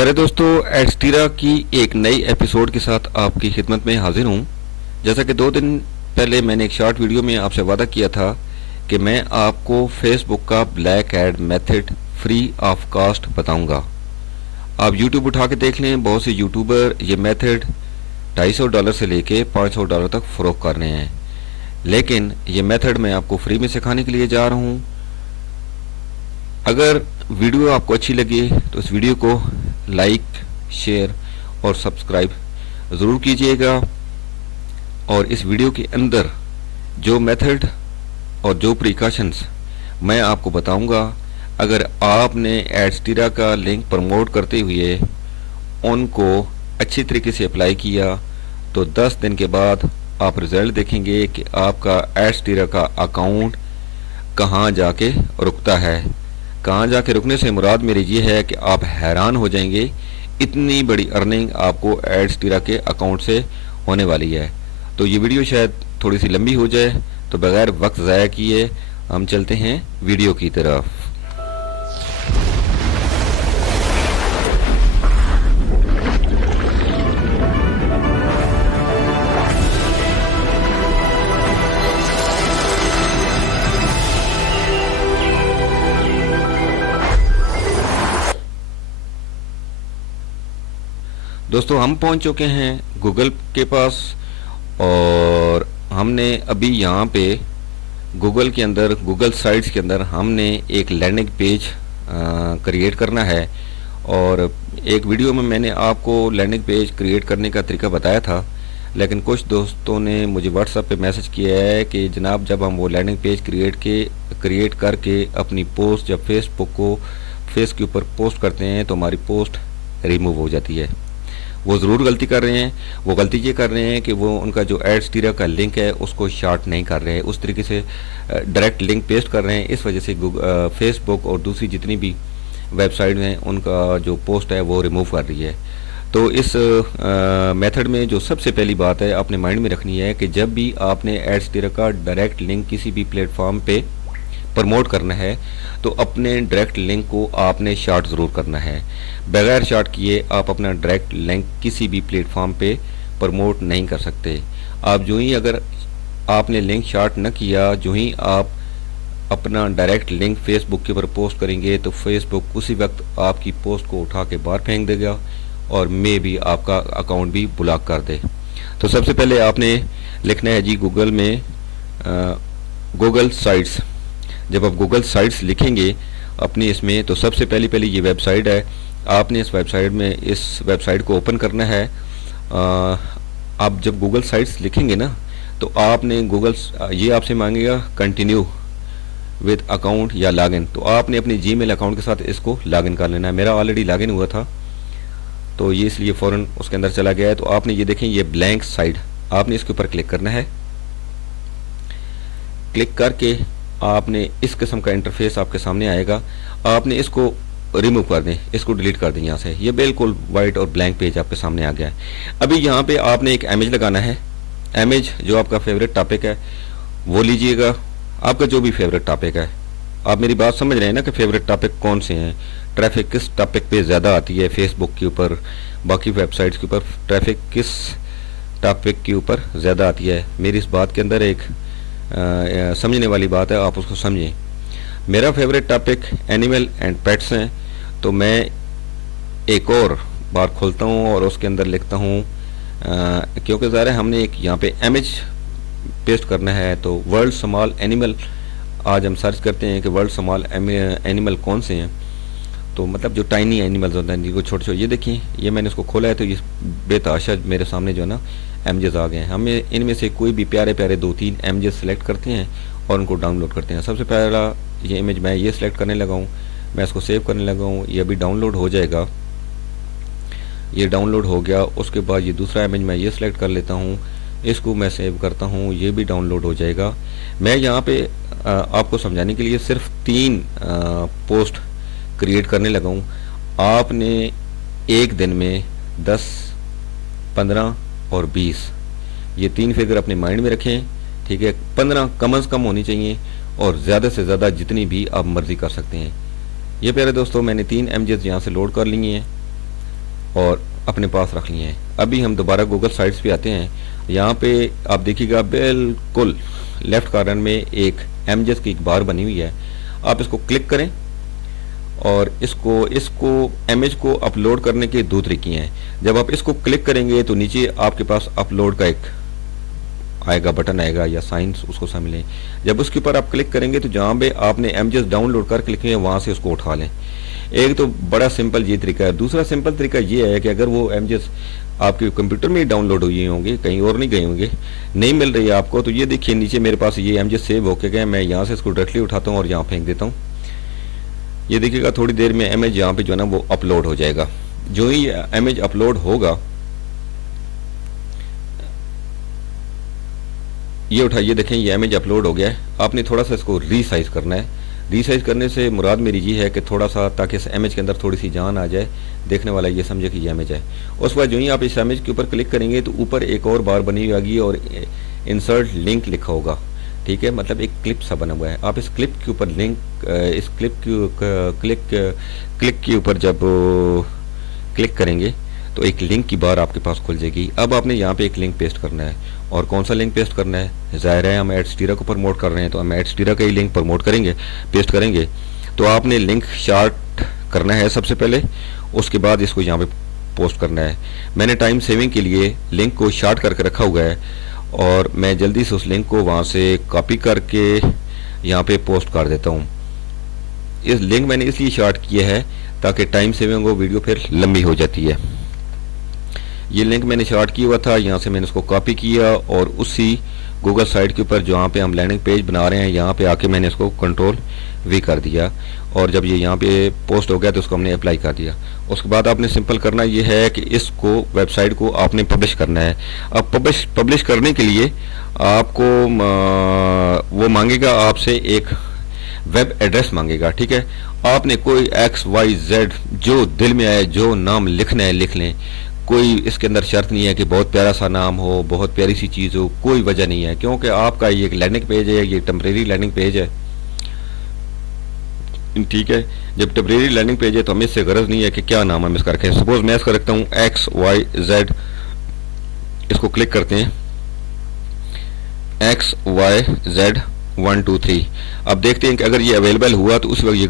प्यारे दोस्तों, एडस्टीरा की एक नई एपिसोड के साथ आपकी खिदमत में हाजिर हूँ। जैसा कि 2 दिन पहले मैंने एक शॉर्ट वीडियो में आपसे वादा किया था कि मैं आपको फेसबुक का black ad method free of cost बताऊंगा। आप यूट्यूब उठा के देख लें, बहुत से यूट्यूबर ये मेथड $250 से लेके $500 तक फ़रोख्त कर रहे हैं, लेकिन ये मेथड मैं आपको फ्री में सिखाने के लिए जा रहा हूँ। अगर वीडियो आपको अच्छी लगी तो इस वीडियो को लाइक, शेयर और सब्सक्राइब ज़रूर कीजिएगा। और इस वीडियो के अंदर जो मेथड और जो प्रिकॉशंस मैं आपको बताऊंगा, अगर आपने एडस्टीरा का लिंक प्रमोट करते हुए उनको अच्छी तरीके से अप्लाई किया तो 10 दिन के बाद आप रिज़ल्ट देखेंगे कि आपका एडस्टीरा का अकाउंट कहाँ जाके रुकता है। कहाँ जाके रुकने से मुराद मेरी ये है कि आप हैरान हो जाएंगे, इतनी बड़ी अर्निंग आपको एडस्टीरा के अकाउंट से होने वाली है। तो ये वीडियो शायद थोड़ी सी लंबी हो जाए, तो बगैर वक्त ज़ाया किए हम चलते हैं वीडियो की तरफ। दोस्तों, हम पहुंच चुके हैं गूगल के पास और हमने अभी यहाँ पे गूगल के अंदर, गूगल साइट्स के अंदर हमने एक लैंडिंग पेज क्रिएट करना है। और एक वीडियो में मैंने आपको लैंडिंग पेज क्रिएट करने का तरीका बताया था, लेकिन कुछ दोस्तों ने मुझे व्हाट्सएप पे मैसेज किया है कि जनाब, जब हम वो लैंडिंग पेज क्रिएट करके अपनी पोस्ट जब फेस के ऊपर पोस्ट करते हैं तो हमारी पोस्ट रिमूव हो जाती है। वो ज़रूर गलती कर रहे हैं। वो गलती ये कर रहे हैं कि वो उनका जो एडस्टीरा का लिंक है उसको शार्ट नहीं कर रहे हैं, उस तरीके से डायरेक्ट लिंक पेस्ट कर रहे हैं। इस वजह से फेसबुक और दूसरी जितनी भी वेबसाइट हैं उनका जो पोस्ट है वो रिमूव कर रही है। तो इस मेथड में जो सबसे पहली बात है आपने माइंड में रखनी है कि जब भी आपने एडस्टीरा का डायरेक्ट लिंक किसी भी प्लेटफॉर्म पे प्रमोट करना है तो अपने डायरेक्ट लिंक को आपने शार्ट ज़रूर करना है। बगैर शार्ट किए आप अपना डायरेक्ट लिंक किसी भी प्लेटफॉर्म पे प्रमोट नहीं कर सकते। आप जो ही, अगर आपने लिंक शार्ट न किया, जो ही आप अपना डायरेक्ट लिंक फेसबुक के ऊपर पोस्ट करेंगे तो फेसबुक उसी वक्त आपकी पोस्ट को उठा के बाहर फेंक देगा और मे भी आपका अकाउंट भी ब्लॉक कर दे। तो सबसे पहले आपने लिखना है जी गूगल में गूगल साइट्स। जब आप गूगल साइट्स लिखेंगे अपनी इसमें, तो सबसे पहली ये वेबसाइट है। आपने इस वेबसाइट को ओपन करना है। आप जब गूगल साइट्स लिखेंगे ना तो आपने ये आपसे मांगेगा कंटिन्यू विद अकाउंट या लॉगिन। तो आपने अपने जीमेल अकाउंट के साथ इसको लॉगिन कर लेना है। मेरा ऑलरेडी लॉगिन हुआ था तो ये इसलिए फ़ौरन उसके अंदर चला गया है। तो आपने ये देखें, ये ब्लैंक साइट, आपने इसके ऊपर क्लिक करना है। क्लिक करके आपने इस किस्म का इंटरफेस आपके सामने आएगा। आपने इसको रिमूव कर दें, इसको डिलीट कर दें यहाँ से। ये बिल्कुल वाइट और ब्लैंक पेज आपके सामने आ गया है। अभी यहाँ पे आपने एक इमेज लगाना है। इमेज जो आपका फेवरेट टॉपिक है वो लीजिएगा, आपका जो भी फेवरेट टॉपिक है। आप मेरी बात समझ रहे हैं ना कि फेवरेट टॉपिक कौन से हैं। ट्रैफिक किस टॉपिक पे ज़्यादा आती है फेसबुक के ऊपर, बाकी वेबसाइट्स के ऊपर ट्रैफिक किस टॉपिक के ऊपर ज़्यादा आती है। मेरी इस बात के अंदर एक समझने वाली बात है, आप उसको समझें। मेरा favourite topic animal and pets हैं, तो मैं एक और बार खोलता हूँ और उसके अंदर लिखता हूँ, क्योंकि ज़रा हमने एक यहाँ पे इमेज पेस्ट करना है। तो वर्ल्ड स्मॉल एनिमल, आज हम सर्च करते हैं कि वर्ल्ड स्मॉल एनिमल कौन से हैं। तो मतलब जो टाइनी एनिमल्स होते हैं, जिनको छोटे छोटे, ये देखिए, ये मैंने इसको खोला है तो ये बेताशा मेरे सामने जो है ना इमेजेस आ गए हैं। हमें इनमें से कोई भी प्यारे प्यारे 2-3 इमेजेस सेलेक्ट करते हैं और उनको डाउनलोड करते हैं। सबसे पहला ये इमेज मैं ये सिलेक्ट करने लगा हूँ, मैं इसको सेव करने लगा हूँ। ये अभी डाउनलोड हो जाएगा। ये डाउनलोड हो गया। उसके बाद ये दूसरा इमेज मैं ये सिलेक्ट कर लेता हूँ, इसको मैं सेव करता हूँ, ये भी डाउनलोड हो जाएगा। मैं यहाँ पे आपको समझाने के लिए सिर्फ 3 पोस्ट क्रिएट करने लगा हूँ। आपने एक दिन में 10, 15 और 20 ये 3 फिगर अपने माइंड में रखें, ठीक है। 15 कम से कम होनी चाहिए और ज़्यादा से ज़्यादा जितनी भी आप मर्ज़ी कर सकते हैं। ये प्यारे दोस्तों, मैंने 3 इमेजेस यहाँ से लोड कर लिए हैं। और अपने पास रख लिए हैं। अभी हम दोबारा गूगल साइट्स पे आते हैं। यहाँ पे आप देखिएगा बिल्कुल लेफ्ट कॉर्नर में एक एमजेस की एक बार बनी हुई है, आप इसको क्लिक करें और इसको इसको इमेज को अपलोड करने के दो तरीके हैं। जब आप इसको क्लिक करेंगे तो नीचे आपके पास अपलोड का एक आएगा, बटन आएगा या साइन, उसको समझ। जब उसके ऊपर आप क्लिक करेंगे तो जहाँ पे आपने इमेजेस डाउनलोड कर क्लिक किए वहाँ से उसको उठा लें। एक तो बड़ा सिंपल ये तरीका है। दूसरा सिंपल तरीका ये है कि अगर वो इमेजेस आपके कंप्यूटर में ही डाउनलोड हुए होंगे, कहीं और नहीं गए होंगे, नहीं मिल रही है आपको, तो ये देखिए नीचे मेरे पास ये इमेजेस सेव होके गए। मैं यहाँ से इसको डायरेक्टली उठाता हूँ और यहाँ फेंक देता हूँ। ये देखिएगा थोड़ी देर में इमेज यहाँ पे जो है ना वो अपलोड हो जाएगा। जो ही इमेज अपलोड होगा, ये उठाइए, देखें ये इमेज अपलोड हो गया है। आपने थोड़ा सा इसको रीसाइज करना है। रीसाइज करने से मुराद मेरी ये है कि थोड़ा सा, ताकि इस इमेज के अंदर थोड़ी सी जान आ जाए, देखने वाला ये समझे कि ये इमेज है। उसके बाद जो ही आप इस इमेज के ऊपर क्लिक करेंगे तो ऊपर एक और बार बनी हुई आएगी और इंसर्ट लिंक लिखा होगा, ठीक है, मतलब एक क्लिप सा बना हुआ है। आप इस क्लिप के ऊपर लिंक, इस क्लिप के क्लिक के ऊपर जब क्लिक करेंगे तो एक लिंक की बार आपके पास खुल जाएगी। अब आपने यहाँ पे एक लिंक पेस्ट करना है, और कौन सा लिंक पेस्ट करना है, ज़ाहिर है हम एडस्टीरा को प्रमोट कर रहे हैं तो हम एडस्टीरा का ही लिंक प्रमोट करेंगे, पेस्ट करेंगे। तो आपने लिंक शार्ट करना है सबसे पहले, उसके बाद इसको यहाँ पे पोस्ट करना है। मैंने टाइम सेविंग के लिए लिंक को शार्ट करके रखा हुआ है और मैं जल्दी से उस लिंक को वहाँ से कॉपी करके यहाँ पे पोस्ट कर देता हूँ। इस लिंक मैंने इसलिए शार्ट किया है ताकि टाइम सेविंग हो, वीडियो फिर लंबी हो जाती है। ये लिंक मैंने शार्ट किया हुआ था, यहाँ से मैंने इसको कॉपी किया और उसी गूगल साइट के ऊपर जहाँ पे हम लैंडिंग पेज बना रहे हैं यहाँ पे आके मैंने इसको कंट्रोल वी कर दिया, और जब ये यहाँ पे पोस्ट हो गया तो उसको हमने अप्लाई कर दिया। उसके बाद आपने सिंपल करना ये है कि इसको वेबसाइट को आपने पब्लिश करना है। अब पब्लिश करने के लिए आपको वो मांगेगा आपसे एक वेब एड्रेस मांगेगा, ठीक है। आपने कोई XYZ जो दिल में आए, जो नाम लिखना है लिख लें। कोई इसके अंदर शर्त नहीं है कि बहुत प्यारा सा नाम हो, बहुत प्यारी सी चीज़ हो, कोई वजह नहीं है, क्योंकि आपका ये एक लैंडिंग पेज है, ये टेम्परेरी लैंडिंग पेज है, ठीक है। जब टेम्परेरी लैंडिंग पेज है तो हमें इससे गरज नहीं है कि क्या नाम हम इसका रखें। सपोज मैं इसका रखता हूँ XYZ, इसको क्लिक करते हैं, XYZ 1 2 3। अब देखते हैं कि अगर ये अवेलेबल हुआ तो उस वक्त ये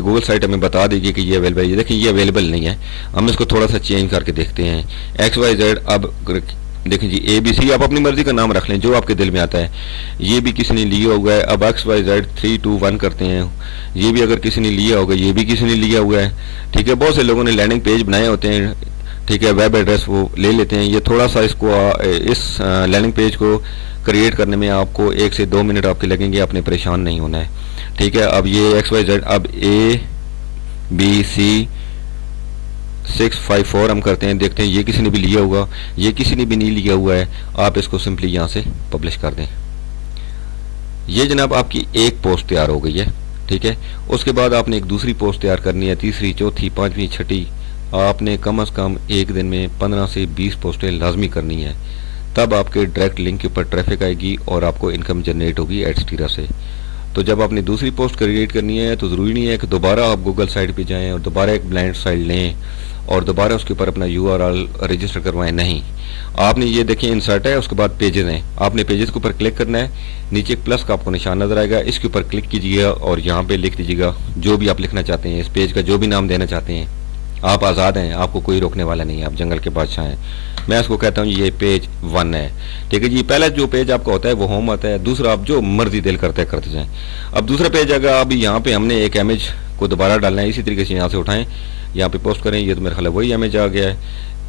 गूगल साइट हमें बता देगी कि ये अवेलेबल है। ये देखिए ये अवेलेबल नहीं है, हम इसको थोड़ा सा चेंज करके देखते हैं। XYZ, अब देखें जी ABC, आप अपनी मर्जी का नाम रख लें जो आपके दिल में आता है। ये भी किसी ने लिया हुआ है। अब XYZ 3 2 1 करते हैं, ये भी अगर किसी ने लिया होगा, ये भी किसी ने लिया हुआ है, ठीक है। बहुत से लोगों ने लैंडिंग पेज बनाए होते हैं, ठीक है, वेब एड्रेस वो ले लेते हैं। ये थोड़ा सा इसको इस लैंडिंग पेज को क्रिएट करने में आपको 1 से 2 मिनट आपके लगेंगे, आपने परेशान नहीं होना है, ठीक है। अब ये XYZ, अब ABC 654 हम करते हैं, देखते हैं ये किसी ने भी लिया होगा, ये किसी ने भी नहीं लिया हुआ है। आप इसको सिंपली यहाँ से पब्लिश कर दें। ये जनाब आपकी एक पोस्ट तैयार हो गई है, ठीक है। उसके बाद आपने एक दूसरी पोस्ट तैयार करनी है, तीसरी, चौथी, पाँचवीं, छठी। आपने कम से कम एक दिन में 15 से 20 पोस्टें लाजमी करनी है, तब आपके डायरेक्ट लिंक के ऊपर ट्रैफिक आएगी और आपको इनकम जनरेट होगी एडस्टीरा से। तो जब आपने दूसरी पोस्ट क्रिएट करनी है तो ज़रूरी नहीं है कि दोबारा आप गूगल साइट पे जाएं और दोबारा एक ब्लाइंड साइट लें और दोबारा उसके ऊपर अपना URL रजिस्टर करवाएं, नहीं। आपने ये देखें इंसर्ट है, उसके बाद पेजेस हैं, आपने पेजेस के ऊपर क्लिक करना है। नीचे एक प्लस का आपको निशान नजर आएगा, इसके ऊपर क्लिक कीजिएगा और यहाँ पे लिख दीजिएगा जो भी आप लिखना चाहते हैं, इस पेज का जो भी नाम देना चाहते हैं। आप आज़ाद हैं, आपको कोई रोकने वाला नहीं है, आप जंगल के बादशाह हैं। मैं इसको कहता हूँ ये पेज 1 है, ठीक है जी। पहला जो पेज आपका होता है वो होम आता है, दूसरा आप जो मर्जी दिल करते जाएं। अब दूसरा पेज अगर अब यहाँ पे हमने एक इमेज को दोबारा डालना है, इसी तरीके से यहाँ से उठाएं, यहाँ पे पोस्ट करें। ये तो मेरा ख्याल है वही इमेज आ गया है,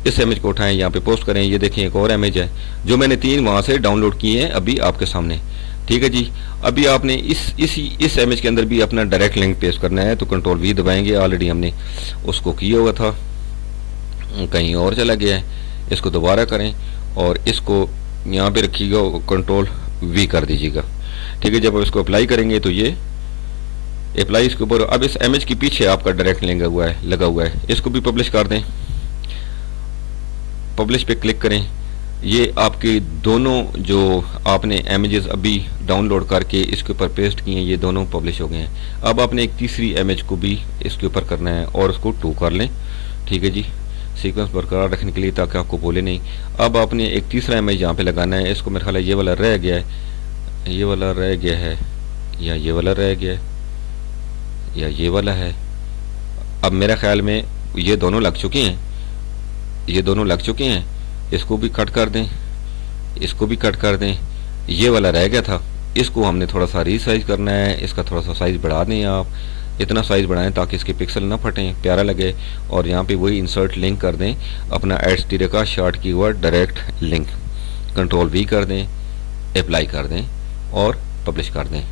इस इमेज को उठाएं, यहाँ पे पोस्ट करें। ये देखें एक और इमेज है जो मैंने 3 वहाँ से डाउनलोड किए हैं अभी आपके सामने, ठीक है जी। अभी आपने इस इमेज के अंदर भी अपना डायरेक्ट लिंक पेस्ट करना है, तो कंट्रोल V दबाएंगे। ऑलरेडी हमने उसको किया हुआ था, कहीं और चला गया है, इसको दोबारा करें और इसको यहाँ पे रखिएगा, कंट्रोल V कर दीजिएगा, ठीक है। जब आप इसको अप्लाई करेंगे तो ये अप्लाई इसके ऊपर, अब इस इमेज के पीछे आपका डायरेक्ट लिंक लगा हुआ है, इसको भी पब्लिश कर दें। पब्लिश पे क्लिक करें, ये आपके दोनों जो आपने इमेजेस अभी डाउनलोड करके इसके ऊपर पेस्ट किए हैं, ये दोनों पब्लिश हो गए हैं। अब आपने एक तीसरी इमेज को भी इसके ऊपर करना है और उसको 2 कर लें, ठीक है जी। सीक्वेंस बरकरार रखने के लिए, ताकि आपको बोले नहीं। अब आपने एक तीसरा इमेज यहाँ पे लगाना है। इसको मेरा ख्याल है ये वाला रह गया है, ये वाला रह गया है, या ये वाला रह गया है, या ये वाला है। अब मेरा ख्याल में ये दोनों लग चुके हैं, ये दोनों लग चुके हैं। इसको भी कट कर दें, इसको भी कट कर दें। ये वाला रह गया था, इसको हमने थोड़ा सा रीसाइज करना है। इसका थोड़ा सा साइज़ बढ़ा दें, आप इतना साइज़ बढ़ाएं ताकि इसके पिक्सल ना फटें, प्यारा लगे। और यहाँ पे वही इंसर्ट लिंक कर दें अपना एड का short keyword direct link, control we कर दें, अप्लाई कर दें और पब्लिश कर दें।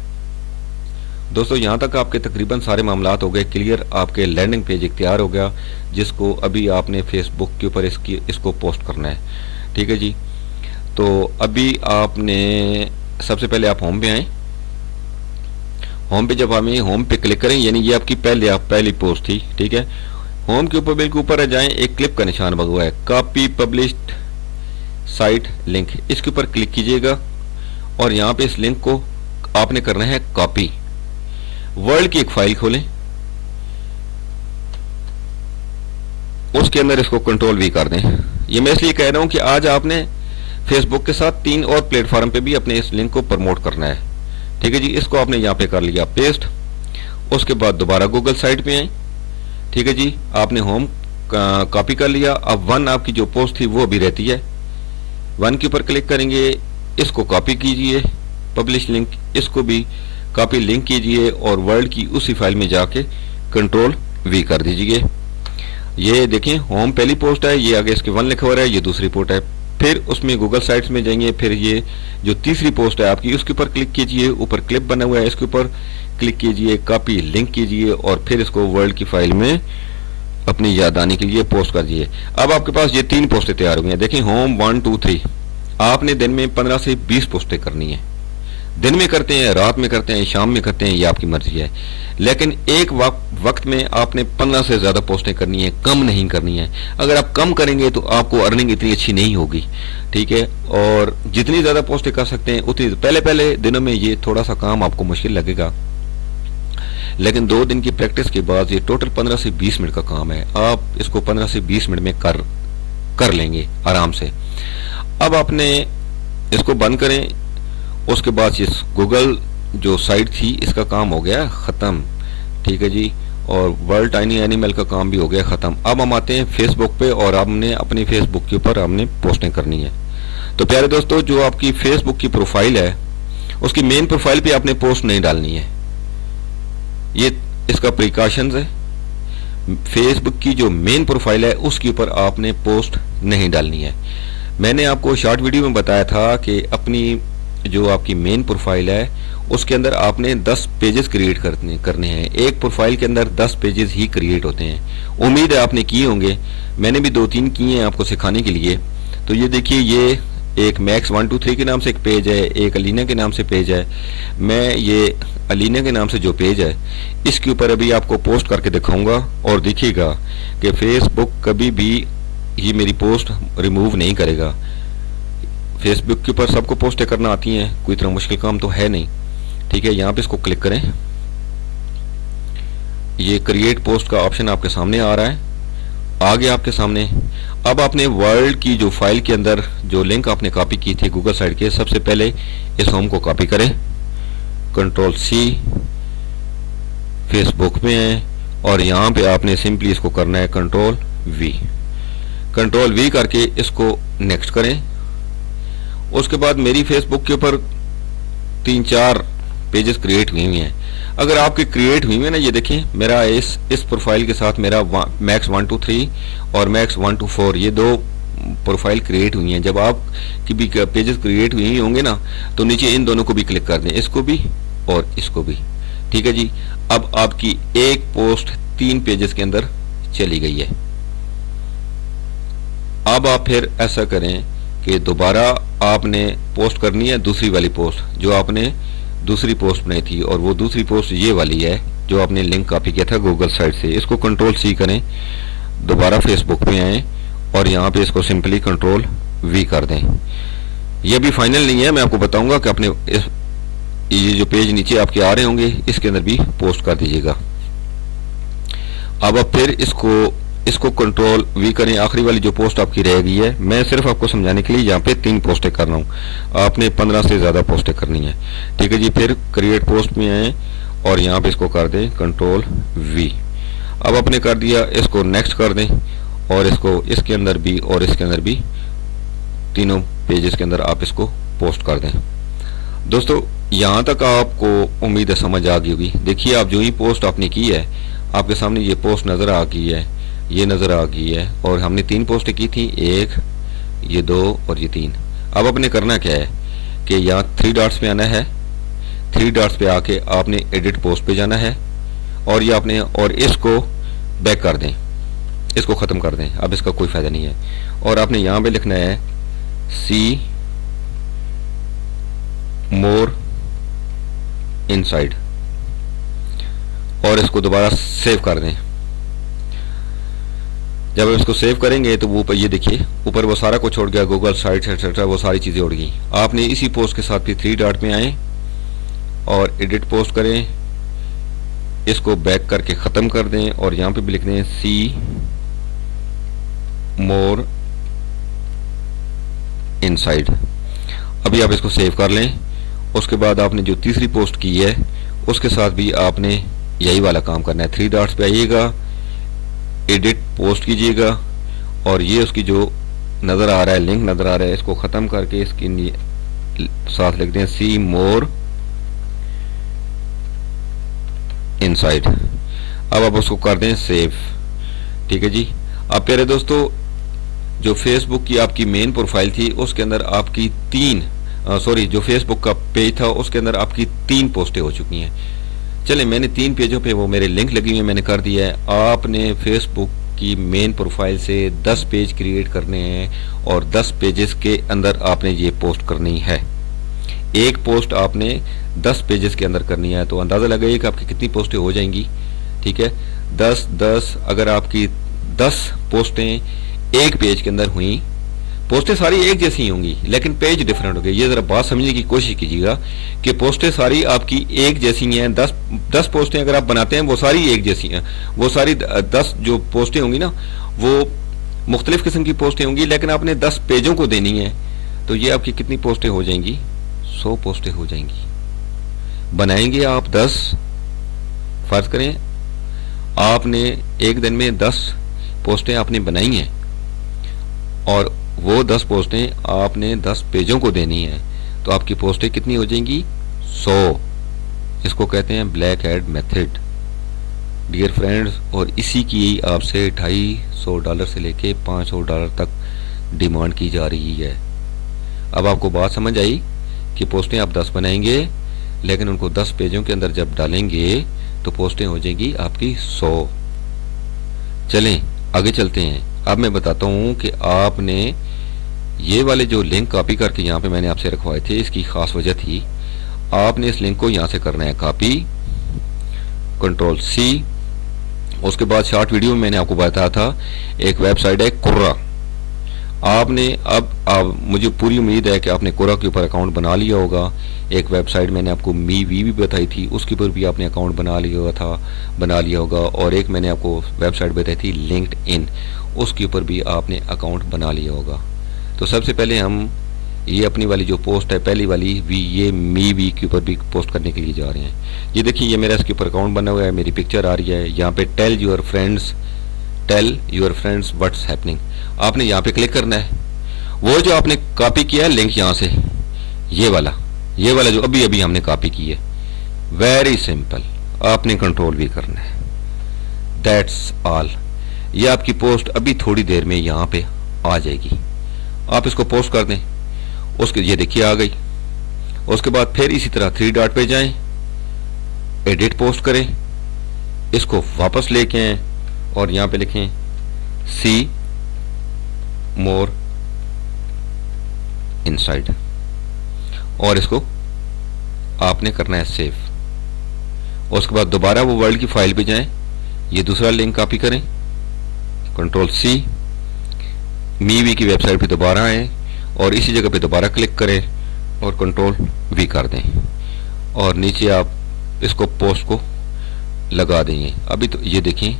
दोस्तों यहाँ तक आपके तकरीबन सारे मामलात हो गए क्लियर। आपके लैंडिंग पेज एक तैयार हो गया, जिसको अभी आपने फेसबुक के ऊपर इसको पोस्ट करना है। ठीक है जी। तो अभी आपने सबसे पहले आप होम पे आएँ। होम पे जब हमें होम पे क्लिक करें, यानी ये आपकी पहली पोस्ट थी। ठीक है। होम के ऊपर बिल्कुल ऊपर आ जाएं, एक क्लिप का निशान बना हुआ है, कॉपी पब्लिश्ड साइट लिंक, इसके ऊपर क्लिक कीजिएगा और यहाँ पे इस लिंक को आपने करना है कॉपी। वर्ड की एक फाइल खोलें, उसके अंदर इसको कंट्रोल वी कर दें। ये मैं इसलिए कह रहा हूं कि आज आपने फेसबुक के साथ 3 और प्लेटफॉर्म पे भी अपने इस लिंक को प्रमोट करना है। ठीक है जी। इसको आपने यहाँ पे कर लिया पेस्ट। उसके बाद दोबारा गूगल साइट पे आए। ठीक है जी। आपने होम कॉपी कर लिया। अब 1 आपकी जो पोस्ट थी वो अभी रहती है, 1 के ऊपर क्लिक करेंगे, इसको कॉपी कीजिए, पब्लिश लिंक, इसको भी कॉपी लिंक कीजिए और वर्ड की उसी फाइल में जाके कंट्रोल वी कर दीजिए। ये देखें होम पहली पोस्ट है, ये आगे इसके 1 लिखा हुआ है, ये दूसरी पोस्ट है। फिर उसमें गूगल साइट्स में जाएंगे, फिर ये जो तीसरी पोस्ट है आपकी उसके ऊपर क्लिक कीजिए, ऊपर क्लिप बना हुआ है इसके ऊपर क्लिक कीजिए, कॉपी लिंक कीजिए और फिर इसको वर्ड की फाइल में अपनी याद आने के लिए पोस्ट कर दिए। अब आपके पास ये 3 पोस्टें तैयार हो गई हैं। देखें होम 1 2 3। आपने दिन में 15 से 20 पोस्टें करनी है। दिन में करते हैं, रात में करते हैं, शाम में करते हैं, ये आपकी मर्जी है। लेकिन एक वक्त में आपने 15 से ज़्यादा पोस्टें करनी है, कम नहीं करनी है। अगर आप कम करेंगे तो आपको अर्निंग इतनी अच्छी नहीं होगी। ठीक है। और जितनी ज़्यादा पोस्टें कर सकते हैं उतनी, पहले दिनों में ये थोड़ा सा काम आपको मुश्किल लगेगा, लेकिन 2 दिन की प्रैक्टिस के बाद ये टोटल 15 से 20 मिनट का काम है। आप इसको 15 से 20 मिनट में कर लेंगे आराम से। अब आपने इसको बंद करें। उसके बाद इस गूगल जो साइट थी इसका काम हो गया ख़त्म। ठीक है जी। और वर्ल्ड टाइनी एनिमल का काम भी हो गया ख़त्म। अब हम आते हैं फेसबुक पे और हमने अपनी फेसबुक के ऊपर हमने पोस्टिंग करनी है। तो प्यारे दोस्तों, जो आपकी फेसबुक की प्रोफाइल है उसकी मेन प्रोफाइल पे आपने पोस्ट नहीं डालनी है। ये इसका प्रिकॉशंस है। फेसबुक की जो मेन प्रोफाइल है उसके ऊपर आपने पोस्ट नहीं डालनी है। मैंने आपको शॉर्ट वीडियो में बताया था कि अपनी जो आपकी मेन प्रोफाइल है उसके अंदर आपने 10 पेजेस क्रिएट करने हैं। एक प्रोफाइल के अंदर 10 पेजेस ही क्रिएट होते हैं। उम्मीद है आपने किए होंगे, मैंने भी 2-3 किए हैं आपको सिखाने के लिए। तो ये देखिए, ये एक मैक्स 1 2 3 के नाम से एक पेज है, एक अलीना के नाम से पेज है। मैं ये अलीना के नाम से जो पेज है इसके ऊपर अभी आपको पोस्ट करके दिखाऊंगा और देखिएगा कि फेसबुक कभी भी ये मेरी पोस्ट रिमूव नहीं करेगा। फेसबुक के ऊपर सबको पोस्टें करना आती हैं, कोई इतना मुश्किल काम तो है नहीं। ठीक है। यहाँ पे इसको क्लिक करें, ये क्रिएट पोस्ट का ऑप्शन आपके सामने आ रहा है, आ गया आपके सामने। अब आपने वर्ल्ड की जो फाइल के अंदर जो लिंक आपने कॉपी की थी गूगल साइट के, सबसे पहले इस होम को कॉपी करें, कंट्रोल सी, फेसबुक में है और यहाँ पे आपने सिंपली इसको करना है कंट्रोल वी करके इसको नेक्स्ट करें। उसके बाद मेरी फेसबुक के ऊपर 3-4 पेजेस क्रिएट हुई हैं। अगर आपके क्रिएट हुई है ना, ये देखें मेरा इस प्रोफाइल के साथ मेरा मैक्स 1 2 3 और मैक्स 1 2 4 ये 2 प्रोफाइल क्रिएट हुई हैं। जब आप की भी पेजेस क्रिएट हुई होंगे ना तो नीचे इन दोनों को भी क्लिक कर दें, इसको भी और इसको भी। ठीक है जी। अब आपकी एक पोस्ट 3 पेजेस के अंदर चली गई है। अब आप फिर ऐसा करें कि दोबारा आपने पोस्ट करनी है दूसरी वाली पोस्ट जो आपने दूसरी पोस्ट बनाई थी, और वो दूसरी पोस्ट ये वाली है जो आपने लिंक कॉपी किया था गूगल साइट से। इसको कंट्रोल सी करें, दोबारा फेसबुक में आएँ और यहाँ पे इसको सिंपली कंट्रोल वी कर दें। ये भी फाइनल नहीं है, मैं आपको बताऊंगा कि अपने ये जो पेज नीचे आपके आ रहे होंगे इसके अंदर भी पोस्ट कर दीजिएगा। अब आप फिर इसको इसको कंट्रोल वी करें, आखिरी वाली जो पोस्ट आपकी रह गई है, मैं सिर्फ आपको समझाने के लिए यहाँ पे 3 पोस्टें कर रहा हूँ, आपने 15 से ज़्यादा पोस्टें करनी है। ठीक है जी, फिर क्रिएट पोस्ट में आए और यहाँ पे इसको कर दें कंट्रोल वी। अब आपने कर दिया, इसको नेक्स्ट कर दें और इसको इसके अंदर भी और इसके अंदर भी, तीनों पेजेस के अंदर आप इसको पोस्ट कर दें। दोस्तों यहाँ तक आपको उम्मीद है समझ आ गई होगी। देखिए आप जो ही पोस्ट आपने की है, आपके सामने ये पोस्ट नज़र आ गई है, ये नज़र आ गई है, और हमने 3 पोस्टें की थी, 1, ये 2 और ये 3। अब आपने करना क्या है कि यहाँ 3 डॉट्स पे आना है, 3 डॉट्स पे आके आपने एडिट पोस्ट पे जाना है और ये आपने, और इसको बैक कर दें, इसको ख़त्म कर दें, अब इसका कोई फ़ायदा नहीं है। और आपने यहाँ पे लिखना है सी मोर इनसाइड और इसको दोबारा सेव कर दें। जब आप इसको सेव करेंगे तो वो ये देखिए ऊपर वो सारा कुछ छोड़ गया, गूगल साइट्स एक्सेट्रा, वो सारी चीज़ें उड़ गई। आपने इसी पोस्ट के साथ भी 3 डॉट में आए और एडिट पोस्ट करें, इसको बैक करके ख़त्म कर दें और यहाँ पे भी लिख दें सी मोर इनसाइड। अभी आप इसको सेव कर लें। उसके बाद आपने जो तीसरी पोस्ट की है उसके साथ भी आपने यही वाला काम करना है। 3 डॉट्स पे आइएगा, एडिट पोस्ट कीजिएगा और ये उसकी जो नज़र आ रहा है, लिंक नज़र आ रहा है, इसको ख़त्म करके इसके साथ लिख दें सी मोर इनसाइड। अब आप उसको कर दें सेव। ठीक है जी। अब प्यारे दोस्तों, जो फेसबुक की आपकी मेन प्रोफाइल थी उसके अंदर आपकी जो फेसबुक का पेज था उसके अंदर आपकी 3 पोस्टें हो चुकी हैं। चले, मैंने 3 पेजों पे वो मेरे लिंक लगी हुई है, मैंने कर दिया है। आपने फेसबुक की मेन प्रोफाइल से 10 पेज क्रिएट करने हैं और 10 पेजेस के अंदर आपने ये पोस्ट करनी है। एक पोस्ट आपने 10 पेजेस के अंदर करनी है, तो अंदाज़ा लगाइए कि आपकी कितनी पोस्टें हो जाएंगी। ठीक है, 10 अगर आपकी 10 पोस्टें एक पेज के अंदर हुई, पोस्टें सारी एक जैसी होंगी लेकिन पेज डिफरेंट होंगे। ये ज़रा बात समझने की कोशिश कीजिएगा कि पोस्टें सारी आपकी एक जैसी हैं। 10 पोस्टें अगर आप बनाते हैं वो सारी एक जैसी हैं, वो सारी 10 जो पोस्टें होंगी ना वो मुख्तलिफ किस्म की पोस्टें होंगी, लेकिन आपने 10 पेजों को देनी है, तो ये आपकी कितनी पोस्टें हो जाएंगी? 100 पोस्टें हो जाएंगी। बनाएंगे आप 10, फर्ज करें आपने एक दिन में 10 पोस्टें आपने बनाई हैं और वो 10 पोस्टें आपने 10 पेजों को देनी है, तो आपकी पोस्टें कितनी हो जाएंगी? 100। इसको कहते हैं black hat method dear friends, और इसी की आपसे $250 से लेके $500 तक डिमांड की जा रही है। अब आपको बात समझ आई कि पोस्टें आप 10 बनाएंगे लेकिन उनको 10 पेजों के अंदर जब डालेंगे तो पोस्टें हो जाएंगी आपकी 100। चलें आगे चलते हैं। अब मैं बताता हूँ कि आपने ये वाले जो लिंक कॉपी करके यहाँ पे मैंने आपसे रखवाए थे, इसकी ख़ास वजह थी। आपने इस लिंक को यहाँ से करना है कॉपी, कंट्रोल सी। उसके बाद शॉर्ट वीडियो में मैंने आपको बताया था एक वेबसाइट है कुर्रा। आपने अब मुझे पूरी उम्मीद है कि आपने कुर्रा के ऊपर अकाउंट बना लिया होगा। एक वेबसाइट मैंने आपको मीवी भी बताई थी, उसके ऊपर भी आपने अकाउंट बना लिया होगा। और एक मैंने आपको वेबसाइट बताई थी लिंक्डइन, उसके ऊपर भी आपने अकाउंट बना लिया होगा। तो सबसे पहले हम ये अपनी वाली जो पोस्ट है पहली वाली ये मीवी के ऊपर भी पोस्ट करने के लिए जा रहे हैं। ये देखिए, ये मेरा इसके ऊपर अकाउंट बना हुआ है, मेरी पिक्चर आ रही है। यहाँ पे tell your friends what's happening, आपने यहाँ पे क्लिक करना है। वो जो आपने कॉपी किया है लिंक यहाँ से, ये वाला जो अभी अभी हमने कॉपी की है, वेरी सिंपल, आपने कंट्रोल भी करना है। That's all. ये आपकी पोस्ट अभी थोड़ी देर में यहाँ पे आ जाएगी। आप इसको पोस्ट कर दें, उसके ये देखिए आ गई। उसके बाद फिर इसी तरह 3 डॉट पे जाएं, एडिट पोस्ट करें, इसको वापस लेके आए और यहाँ पे लिखें सी मोर इनसाइड और इसको आपने करना है सेव। उसके बाद दोबारा वो वर्ल्ड की फाइल पे जाएं, ये दूसरा लिंक कॉपी करें, कंट्रोल सी, मीवी की वेबसाइट पे दोबारा आए और इसी जगह पे दोबारा क्लिक करें और कंट्रोल वी कर दें और नीचे आप इसको पोस्ट को लगा देंगे। अभी तो ये देखें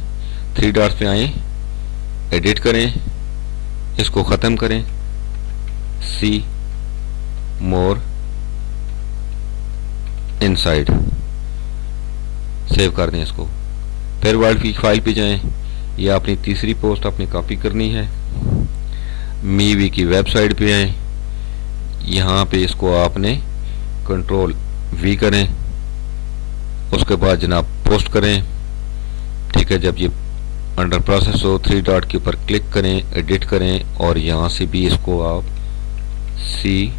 3 डॉट्स पे आए, एडिट करें, इसको ख़त्म करें, सी मोर इनसाइड, सेव कर दें इसको। फिर वर्ड फाइल पे जाएं, ये अपनी तीसरी पोस्ट आपने कॉपी करनी है। मीवी की वेबसाइट पे आएँ, यहाँ पे इसको आपने कंट्रोल वी करें, उसके बाद जनाब पोस्ट करें। ठीक है, जब ये अंडर प्रोसेस हो 3 डॉट के ऊपर क्लिक करें, एडिट करें और यहाँ से भी इसको आप सी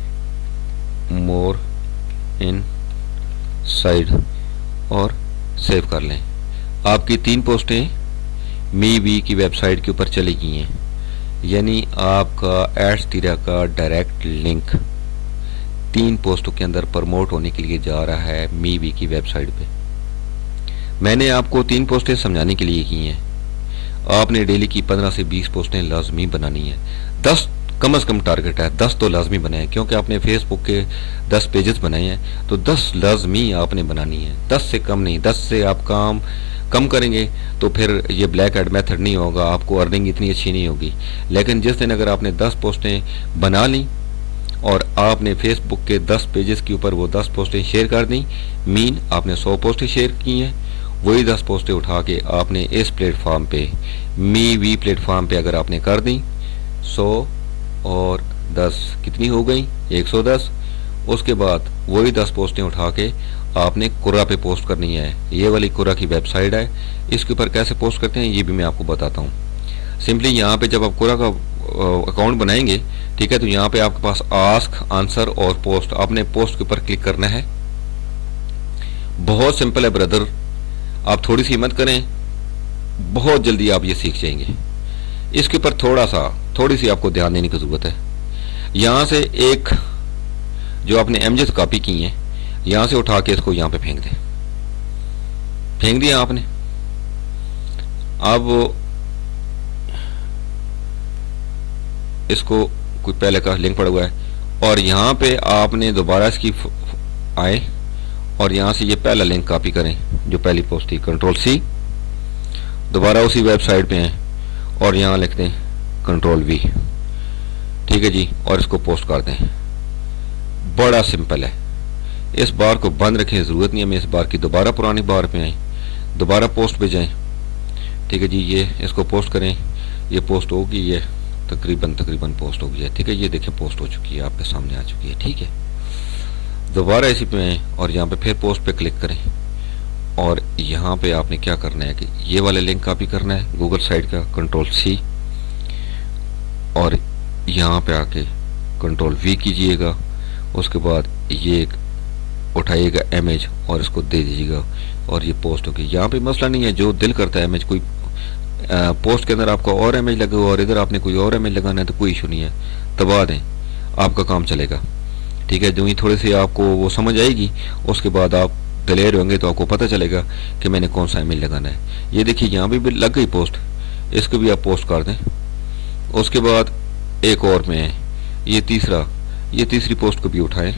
मोर इन साइड और सेव कर लें। आपकी 3 पोस्टें मीवी की वेबसाइट के ऊपर चली गई हैं, यानी आपका एड्स तीरा का डायरेक्ट लिंक 3 पोस्टों के अंदर प्रमोट होने के लिए जा रहा है मीवी की वेबसाइट पे। मैंने आपको 3 पोस्टें समझाने के लिए की हैं। आपने डेली की 15 से 20 पोस्टें लाजमी बनानी है। 10 कम से कम टारगेट है, 10 तो लाजमी बनाए, क्योंकि आपने फेसबुक के 10 पेजेस बनाए हैं तो 10 लाजमी आपने बनानी है, 10 से कम नहीं। 10 से आप काम कम करेंगे तो फिर ये ब्लैक एड मेथड नहीं होगा, आपको अर्निंग इतनी अच्छी नहीं होगी। लेकिन जिस दिन अगर आपने 10 पोस्टें बना ली और आपने फेसबुक के 10 पेजेस के ऊपर वो 10 पोस्टें शेयर कर दी, मीन आपने 100 पोस्टें शेयर की हैं, वही 10 पोस्टें उठा के आपने इस प्लेटफॉर्म पे मीवी प्लेटफॉर्म पे अगर आपने कर दी 100 और 10 कितनी हो गई 110। उसके बाद वही 10 पोस्टें उठा के आपने कुर्रा पे पोस्ट करनी है। ये वाली कुर्रा की वेबसाइट है, इसके ऊपर कैसे पोस्ट करते हैं ये भी मैं आपको बताता हूँ। सिंपली यहाँ पे जब आप कुर्रा का अकाउंट बनाएंगे, ठीक है, तो यहाँ पे आपके पास आस्क, आंसर और पोस्ट, आपने पोस्ट के ऊपर क्लिक करना है। बहुत सिंपल है ब्रदर, आप थोड़ी सी हिम्मत करें, बहुत जल्दी आप ये सीख जाएंगे। इसके ऊपर थोड़ी सी आपको ध्यान देने की ज़रूरत है। यहाँ से एक जो आपने इमेजेस कॉपी की हैं, यहाँ से उठा के इसको यहाँ पे फेंक दें। फेंक दिया आपने। अब इसको कोई पहले का लिंक पड़ा हुआ है और यहाँ पे आपने दोबारा इसकी आए और यहाँ से ये पहला लिंक कॉपी करें जो पहली पोस्ट थी, कंट्रोल सी, दोबारा उसी वेबसाइट पे हैं और यहाँ लिख दें कंट्रोल वी। ठीक है जी, और इसको पोस्ट कर दें। बड़ा सिंपल है। इस बार को बंद रखें, ज़रूरत नहीं है। मैं इस बार की दोबारा पुरानी बार पे आए, दोबारा पोस्ट पे जाएं। ठीक है जी, ये इसको पोस्ट करें, ये पोस्ट होगी, ये तकरीबन पोस्ट हो गई है। ठीक है, ये देखें पोस्ट हो चुकी है, आपके सामने आ चुकी है। ठीक है, दोबारा इसी पे आए और यहाँ पे फिर पोस्ट पे क्लिक करें और यहाँ पे आपने क्या करना है कि ये वाला लिंक कॉपी करना है गूगल साइट का, कंट्रोल सी, और यहाँ पे आके कंट्रोल वी कीजिएगा। उसके बाद ये उठाइएगा इमेज और इसको दे दीजिएगा और ये पोस्ट होगी। यहाँ पे मसला नहीं है, जो दिल करता है इमेज, कोई पोस्ट के अंदर आपका और इमेज लगे हुआ और इधर आपने कोई और इमेज लगाना है तो कोई इशू नहीं है, दबा दें, आपका काम चलेगा। ठीक है, जो ही थोड़ी सी आपको वो समझ आएगी, उसके बाद आप दिलेर होंगे तो आपको पता चलेगा कि मैंने कौन सा इमेज लगाना है। ये देखिए यहाँ भी लग गई पोस्ट, इसको भी आप पोस्ट कर दें। उसके बाद एक और में है, ये तीसरी पोस्ट को भी उठाएं,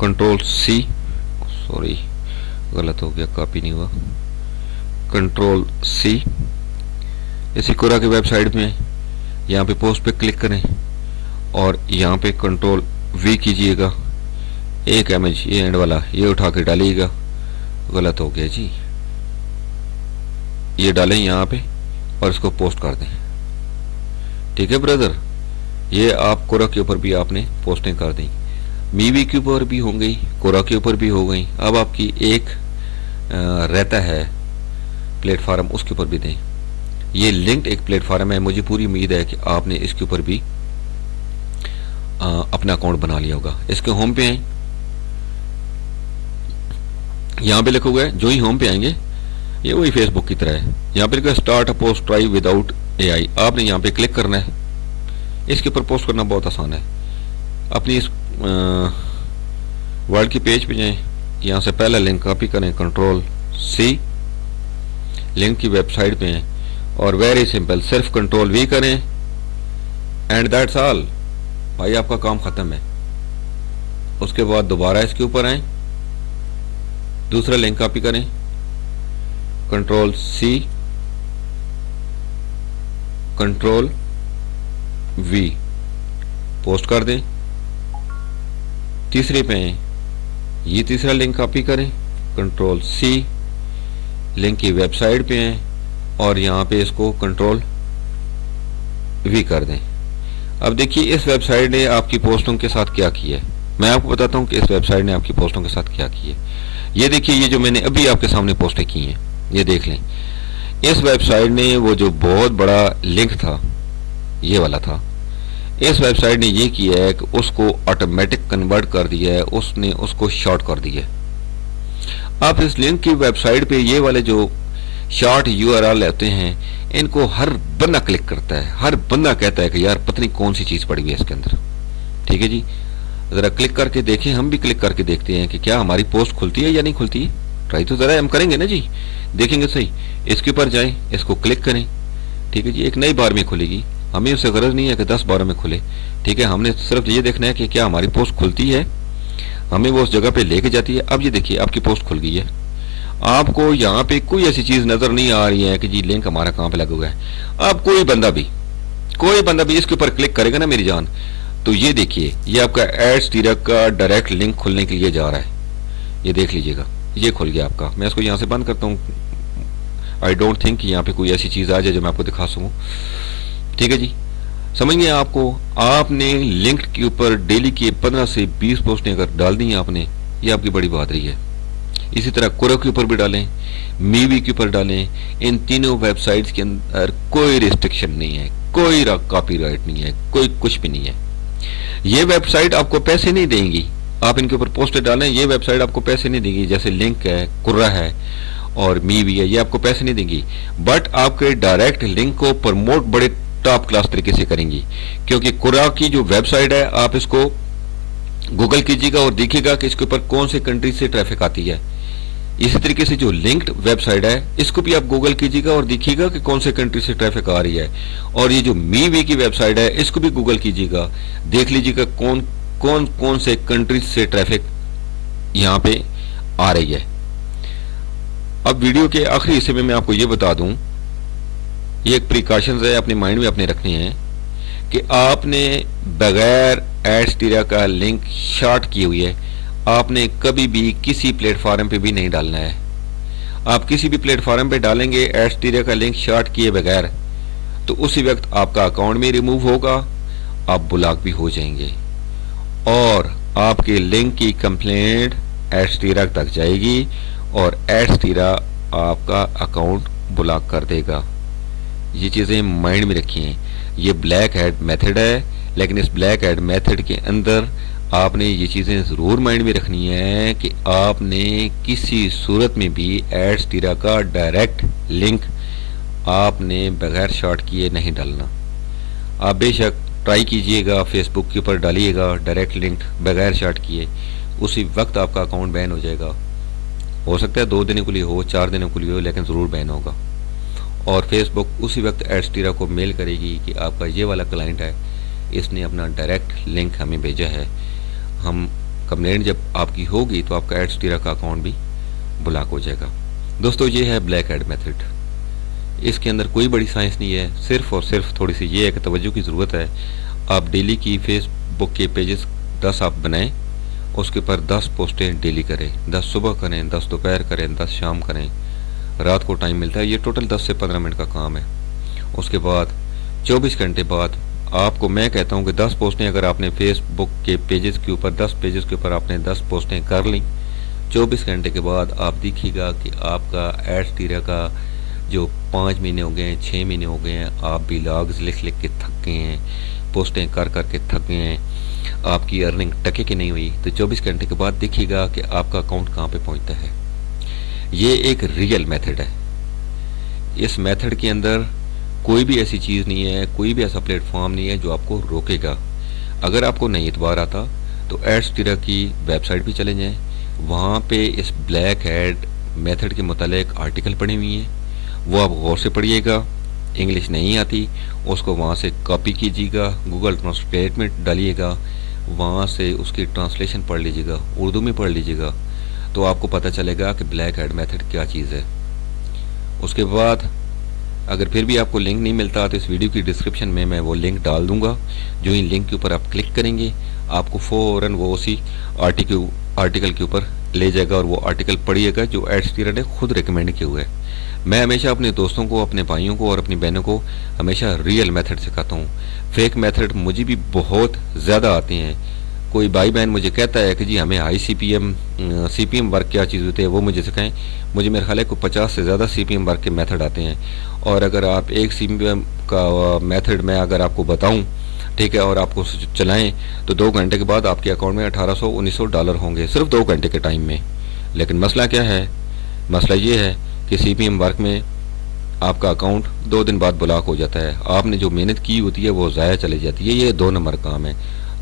कंट्रोल सी, सॉरी गलत हो गया, कॉपी नहीं हुआ, कंट्रोल सी, इसी कोरा की वेबसाइट में यहाँ पे पोस्ट पे क्लिक करें और यहाँ पे कंट्रोल वी कीजिएगा। एक इमेज ये एंड वाला ये उठा के डालिएगा, गलत हो गया जी, ये डालें यहाँ पे और इसको पोस्ट कर दें। ठीक है ब्रदर, ये आप कोरा के ऊपर भी आपने पोस्टिंग कर दी, मीवी के ऊपर भी हो गई, कोरा के ऊपर भी हो गई। अब आपकी एक रहता है प्लेटफार्म, उसके ऊपर भी दें। ये लिंक्ड एक प्लेटफार्म है, मुझे पूरी उम्मीद है कि आपने इसके ऊपर भी अपना अकाउंट बना लिया होगा। इसके होम पे आए, यहाँ पे लिखा हुआ है, जो ही होम पे आएंगे ये वही फेसबुक की तरह है, यहाँ पे लिखा start a post try without AI. आपने यहाँ पे क्लिक करना है, इसके ऊपर पोस्ट करना बहुत आसान है। अपनी इस वर्ड की पेज पे जाएं, यहाँ से पहला लिंक कॉपी करें, कंट्रोल सी, लिंक की वेबसाइट पे हैं और वेरी सिंपल, सिर्फ कंट्रोल वी करें एंड दैट्स ऑल, भाई आपका काम खत्म है। उसके बाद दोबारा इसके ऊपर आए, दूसरा लिंक कॉपी करें, control C, control V post कर दें। तीसरे पे ये तीसरा लिंक कॉपी करें, कंट्रोल सी, लिंक की वेबसाइट पे हैं और यहाँ पे इसको कंट्रोल वी कर दें। अब देखिए इस वेबसाइट ने आपकी पोस्टों के साथ क्या किया है। मैं आपको बताता हूँ कि इस वेबसाइट ने आपकी पोस्टों के साथ क्या किया है। ये देखिए, ये जो मैंने अभी आपके सामने पोस्टें की हैं, ये देख लें। इस वेबसाइट ने वो जो बहुत बड़ा लिंक था, ये वाला था, इस वेबसाइट ने ये किया है कि उसको ऑटोमेटिक कन्वर्ट कर दिया है, उसने उसको शॉर्ट कर दिया है। आप इस लिंक की वेबसाइट पे ये वाले जो शॉर्ट यूआरएल लेते हैं, इनको हर बंदा क्लिक करता है, हर बंदा कहता है कि यार पता नहीं कौन सी चीज़ पड़ी हुई है इसके अंदर। ठीक है जी, ज़रा क्लिक करके देखें, हम भी क्लिक करके देखते हैं कि क्या हमारी पोस्ट खुलती है या नहीं खुलती है। ट्राई तो ज़रा हम करेंगे ना जी, देखेंगे सही। इसके ऊपर जाएं, इसको क्लिक करें। ठीक है जी, एक नई बार में खुलेगी, हमें उससे गरज नहीं है कि 10 बारों में खुले। ठीक है, हमने सिर्फ ये देखना है कि क्या हमारी पोस्ट खुलती है, हमें वो उस जगह पे लेके जाती है। अब ये देखिए आपकी पोस्ट खुल गई है। आपको यहाँ पे कोई ऐसी चीज़ नज़र नहीं आ रही है कि जी लिंक हमारा कहाँ पे लगा हुआ है। अब कोई बंदा भी इसके ऊपर क्लिक करेगा ना मेरी जान, तो ये देखिए ये आपका एड्स डायरेक्ट का डायरेक्ट लिंक खुलने के लिए जा रहा है। ये देख लीजिएगा, ये खुल गया आपका। मैं इसको यहाँ से बंद करता हूँ। आई डोंट थिंक यहाँ पे कोई ऐसी चीज़ आ जाए जो मैं आपको दिखा सकूँ। ठीक है जी, समझ गए आपको। आपने लिंक के ऊपर डेली की 15 से 20 पोस्टें अगर डाल दी हैं आपने, ये आपकी बड़ी बहादुरी है। इसी तरह कुरो के ऊपर भी डालें, मीवी के ऊपर डालें। इन तीनों वेबसाइट्स के अंदर कोई रिस्ट्रिक्शन नहीं है, कोई कॉपीराइट नहीं है, कोई कुछ भी नहीं है। ये वेबसाइट आपको पैसे नहीं देंगी, आप इनके ऊपर पोस्टर डालें, ये वेबसाइट आपको पैसे नहीं देगी। जैसे लिंक है, कुर्रा है और मीवी है, ये आपको पैसे नहीं देंगी, बट आपके डायरेक्ट लिंक को प्रमोट बड़े टॉप क्लास तरीके से करेंगी। क्योंकि कुर्रा की जो वेबसाइट है, आप इसको गूगल कीजिएगा और देखिएगा कि इसके ऊपर कौन से कंट्री से ट्रैफिक आती है। इसी तरीके से जो लिंक्ड वेबसाइट है, इसको भी आप गूगल कीजिएगा और देखिएगा कि कौन से कंट्री से ट्रैफिक आ रही है। और ये जो मीवी की वेबसाइट है, इसको भी गूगल कीजिएगा, देख लीजिएगा कौन से कंट्री से ट्रैफिक यहाँ पे आ रही है। अब वीडियो के आखिरी हिस्से में मैं आपको ये बता दूं, ये एक प्रिकॉशंस है, अपने माइंड में अपने रखने हैं कि आपने बगैर एड्स टीरा का लिंक शॉर्ट की हुई है, आपने कभी भी किसी प्लेटफॉर्म पे भी नहीं डालना है। आप किसी भी प्लेटफॉर्म पे डालेंगे एड्स टीरा का लिंक शॉर्ट किए बगैर, तो उसी वक्त आपका अकाउंट में रिमूव होगा, आप ब्लॉक भी हो जाएंगे और आपके लिंक की कंप्लेंट एड्स टीरा तक जाएगी और एड्स टीरा आपका अकाउंट ब्लॉक कर देगा। ये चीज़ें माइंड में रखिए। ये ब्लैक हैट मेथड है, लेकिन इस ब्लैक हैट मेथड के अंदर आपने ये चीज़ें ज़रूर माइंड में रखनी है कि आपने किसी सूरत में भी एड्स टीरा का डायरेक्ट लिंक आपने बगैर शॉर्ट किए नहीं डालना। आप बेशक ट्राई कीजिएगा, फेसबुक के ऊपर डालिएगा डायरेक्ट लिंक बगैर शॉर्ट किए, उसी वक्त आपका अकाउंट बैन हो जाएगा। हो सकता है 2 दिनों के लिए हो, 4 दिनों के लिए हो, लेकिन ज़रूर बैन होगा। और फेसबुक उसी वक्त एड्स टीरा को मेल करेगी कि आपका ये वाला क्लाइंट है, इसने अपना डायरेक्ट लिंक हमें भेजा है। हम कंप्लेंट जब आपकी होगी तो आपका एड्स टीरा का अकाउंट भी ब्लॉक हो जाएगा। दोस्तों, ये है ब्लैक हैट मेथड। इसके अंदर कोई बड़ी साइंस नहीं है, सिर्फ और सिर्फ थोड़ी सी ये है कि तवज्जो की ज़रूरत है। आप डेली की फेसबुक के पेजेस 10 आप बनाएं, उसके ऊपर 10 पोस्टें डेली करें, 10 सुबह करें, 10 दोपहर करें, 10 शाम करें, रात को टाइम मिलता है। ये टोटल 10 से 15 मिनट का काम है। उसके बाद 24 घंटे बाद आपको मैं कहता हूँ कि 10 पोस्टें अगर आपने फेसबुक के पेजेस के ऊपर 10 पेजेस के ऊपर आपने 10 पोस्टें कर ली, 24 घंटे के बाद आप देखिएगा कि आपका एड्स टीरा का जो 5 महीने हो गए हैं, 6 महीने हो गए हैं, आप भी लॉग्स लिख लिख के थक गए हैं, पोस्टें कर कर के थक गए हैं, आपकी अर्निंग टके की नहीं हुई, तो 24 घंटे के बाद देखिएगा कि आपका अकाउंट कहाँ पे पहुँचता है। ये एक रियल मेथड है। इस मेथड के अंदर कोई भी ऐसी चीज़ नहीं है, कोई भी ऐसा प्लेटफॉर्म नहीं है जो आपको रोकेगा। अगर आपको नहीं एतबार आता तो एड्स टीरा की वेबसाइट पे चले जाएं, वहाँ पे इस ब्लैक हैट मेथड के मुतालिक आर्टिकल पढ़ी हुई हैं, वो आप गौर से पढ़िएगा। इंग्लिश नहीं आती उसको वहाँ से कॉपी कीजिएगा, गूगल ट्रांसलेट में डालिएगा, वहाँ से उसकी ट्रांसलेशन पढ़ लीजिएगा, उर्दू में पढ़ लीजिएगा, तो आपको पता चलेगा कि ब्लैक हैट मेथड क्या चीज़ है। उसके बाद अगर फिर भी आपको लिंक नहीं मिलता तो इस वीडियो की डिस्क्रिप्शन में मैं वो लिंक डाल दूंगा। जो ही लिंक के ऊपर आप क्लिक करेंगे आपको फ़ौरन वो उसी आर्टिकल के ऊपर ले जाएगा और वो आर्टिकल पढ़िएगा जो एडस्टीरर ने खुद रिकमेंड किया हुआ है। मैं हमेशा अपने दोस्तों को, अपने भाइयों को और अपनी बहनों को हमेशा रियल मेथड सिखाता हूँ। फेक मेथड मुझे भी बहुत ज़्यादा आते हैं। कोई भाई बहन मुझे कहता है कि जी हमें हाई सीपीएम वर्क क्या चीज़ होती है वो मुझे सिखाएं। मुझे मेरे ख्याल है को 50 से ज़्यादा सीपीएम वर्क के मेथड आते हैं। और अगर आप एक सीपीएम का मेथड मैं अगर आपको बताऊं, ठीक है, और आपको चलाएं तो 2 घंटे के बाद आपके अकाउंट में $1800-1900 होंगे, सिर्फ 2 घंटे के टाइम में। लेकिन मसला क्या है? मसला ये है कि सीपीएम वर्क में आपका अकाउंट 2 दिन बाद ब्लॉक हो जाता है। आपने जो मेहनत की होती है वो ज़ाया चली जाती है। ये 2 नंबर काम है।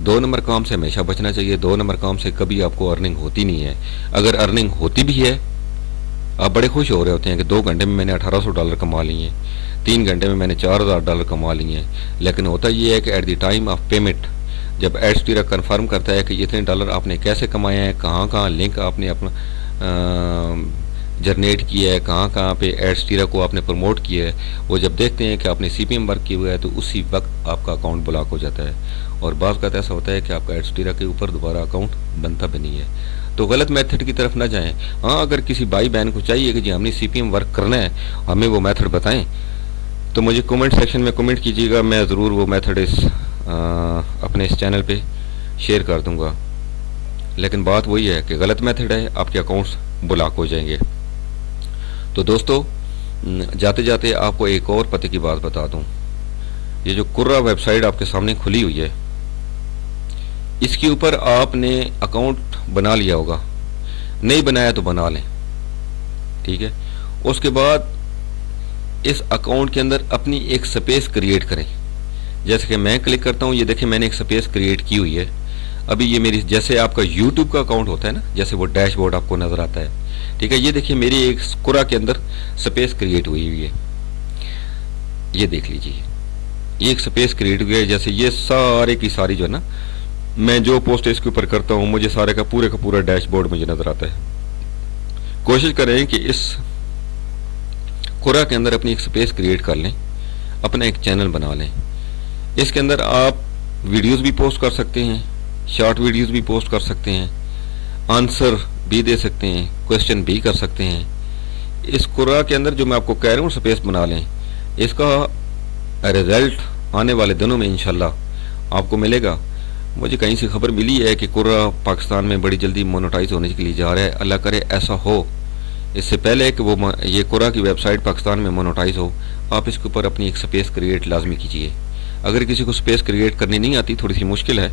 2 नंबर काम से हमेशा बचना चाहिए। 2 नंबर काम से कभी आपको अर्निंग होती नहीं है। अगर अर्निंग होती भी है आप बड़े खुश हो रहे होते हैं कि 2 घंटे में मैंने $1800 कमा लिए, 3 घंटे में मैंने $4000 कमा लिए। लेकिन होता ये है कि at the time of payment जब एडस्टीरा कंफर्म करता है कि इतने डॉलर आपने कैसे कमाए हैं, कहाँ कहाँ लिंक आपने अपना जनरेट किया है, कहाँ कहाँ पे एडस्टीरा को आपने प्रमोट किया है, वो जब देखते हैं कि आपने सीपीएम वर्क किया हुआ है तो उसी वक्त आपका अकाउंट ब्लॉक हो जाता है। और बाज़ का ऐसा होता है कि आपका एडस्टीरा के ऊपर दोबारा अकाउंट बनता भी नहीं है। तो गलत मेथड की तरफ ना जाएं। हाँ, अगर किसी भाई बहन को चाहिए कि जी हमने सीपीएम वर्क करना है, हमें वो मेथड बताएं, तो मुझे कमेंट सेक्शन में कमेंट कीजिएगा। मैं ज़रूर वो मेथड अपने इस चैनल पे शेयर कर दूंगा। लेकिन बात वही है कि गलत मेथड है, आपके अकाउंट्स ब्लॉक हो जाएंगे। तो दोस्तों, जाते जाते आपको एक और पते की बात बता दूं। ये जो कुर्रा वेबसाइट आपके सामने खुली हुई है, इसके ऊपर आपने अकाउंट बना लिया होगा, नहीं बनाया तो बना लें, ठीक है। उसके बाद इस अकाउंट के अंदर अपनी एक स्पेस क्रिएट करें। जैसे कि मैं क्लिक करता हूँ, ये देखिए मैंने एक स्पेस क्रिएट की हुई है। अभी ये मेरी, जैसे आपका यूट्यूब का अकाउंट होता है ना, जैसे वो डैशबोर्ड आपको नज़र आता है, ठीक है। ये देखिए मेरी एक कुरा के अंदर स्पेस क्रिएट हुई है। ये देख लीजिए, ये एक स्पेस क्रिएट हुई है। जैसे ये सारे की सारी जो है ना, मैं जो पोस्ट इसके ऊपर करता हूँ मुझे सारे का पूरा डैशबोर्ड मुझे नज़र आता है। कोशिश करें कि इस कुरा के अंदर अपनी एक स्पेस क्रिएट कर लें, अपना एक चैनल बना लें। इसके अंदर आप वीडियोस भी पोस्ट कर सकते हैं, शॉर्ट वीडियोस भी पोस्ट कर सकते हैं, आंसर भी दे सकते हैं, क्वेश्चन भी कर सकते हैं। इस कुरा के अंदर जो मैं आपको कह रहा हूँ स्पेस बना लें, इसका रिजल्ट आने वाले दिनों में इंशाल्लाह आपको मिलेगा। मुझे कहीं से खबर मिली है कि कुरा पाकिस्तान में बड़ी जल्दी मोनेटाइज होने के लिए जा रहा है। अल्लाह करे ऐसा हो। इससे पहले कि वो ये कुरा की वेबसाइट पाकिस्तान में मोनेटाइज हो, आप इसके ऊपर अपनी एक स्पेस क्रिएट लाजमी कीजिए। अगर किसी को स्पेस क्रिएट करनी नहीं आती, थोड़ी सी मुश्किल है,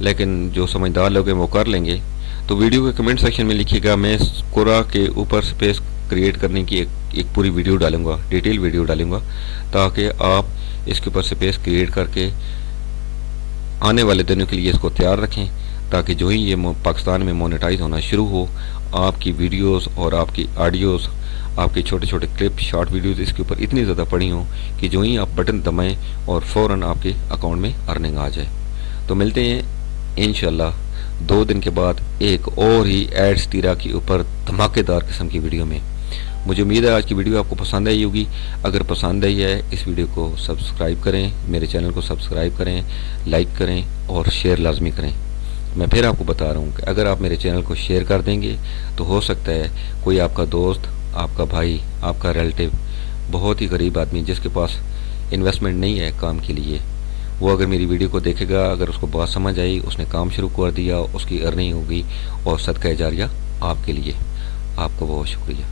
लेकिन जो समझदार लोग हैं वो कर लेंगे, तो वीडियो के कमेंट सेक्शन में लिखिएगा। मैं कुरा के ऊपर स्पेस क्रिएट करने की एक पूरी वीडियो डालूंगा, डिटेल वीडियो डालूंगा, ताकि आप इसके ऊपर स्पेस क्रिएट करके आने वाले दिनों के लिए इसको तैयार रखें, ताकि जो ही ये पाकिस्तान में मोनेटाइज होना शुरू हो, आपकी वीडियोस और आपकी ऑडियोस, आपके छोटे छोटे क्लिप, शॉर्ट वीडियोस इसके ऊपर इतनी ज़्यादा पड़ी हों कि जो ही आप बटन दबाएं और फ़ौरन आपके अकाउंट में अर्निंग आ जाए। तो मिलते हैं इंशाल्लाह 2 दिन के बाद एक और ही एडस्टीरा के ऊपर धमाकेदार किस्म की वीडियो में। मुझे उम्मीद है आज की वीडियो आपको पसंद आई होगी। अगर पसंद आई है, इस वीडियो को सब्सक्राइब करें, मेरे चैनल को सब्सक्राइब करें, लाइक करें और शेयर लाजमी करें। मैं फिर आपको बता रहा हूँ कि अगर आप मेरे चैनल को शेयर कर देंगे तो हो सकता है कोई आपका दोस्त, आपका भाई, आपका रिलेटिव, बहुत ही गरीब आदमी जिसके पास इन्वेस्टमेंट नहीं है काम के लिए, वो अगर मेरी वीडियो को देखेगा, अगर उसको बात समझ आई, उसने काम शुरू कर दिया, उसकी अर्निंग होगी और सदका जारिया आपके लिए। आपका बहुत शुक्रिया।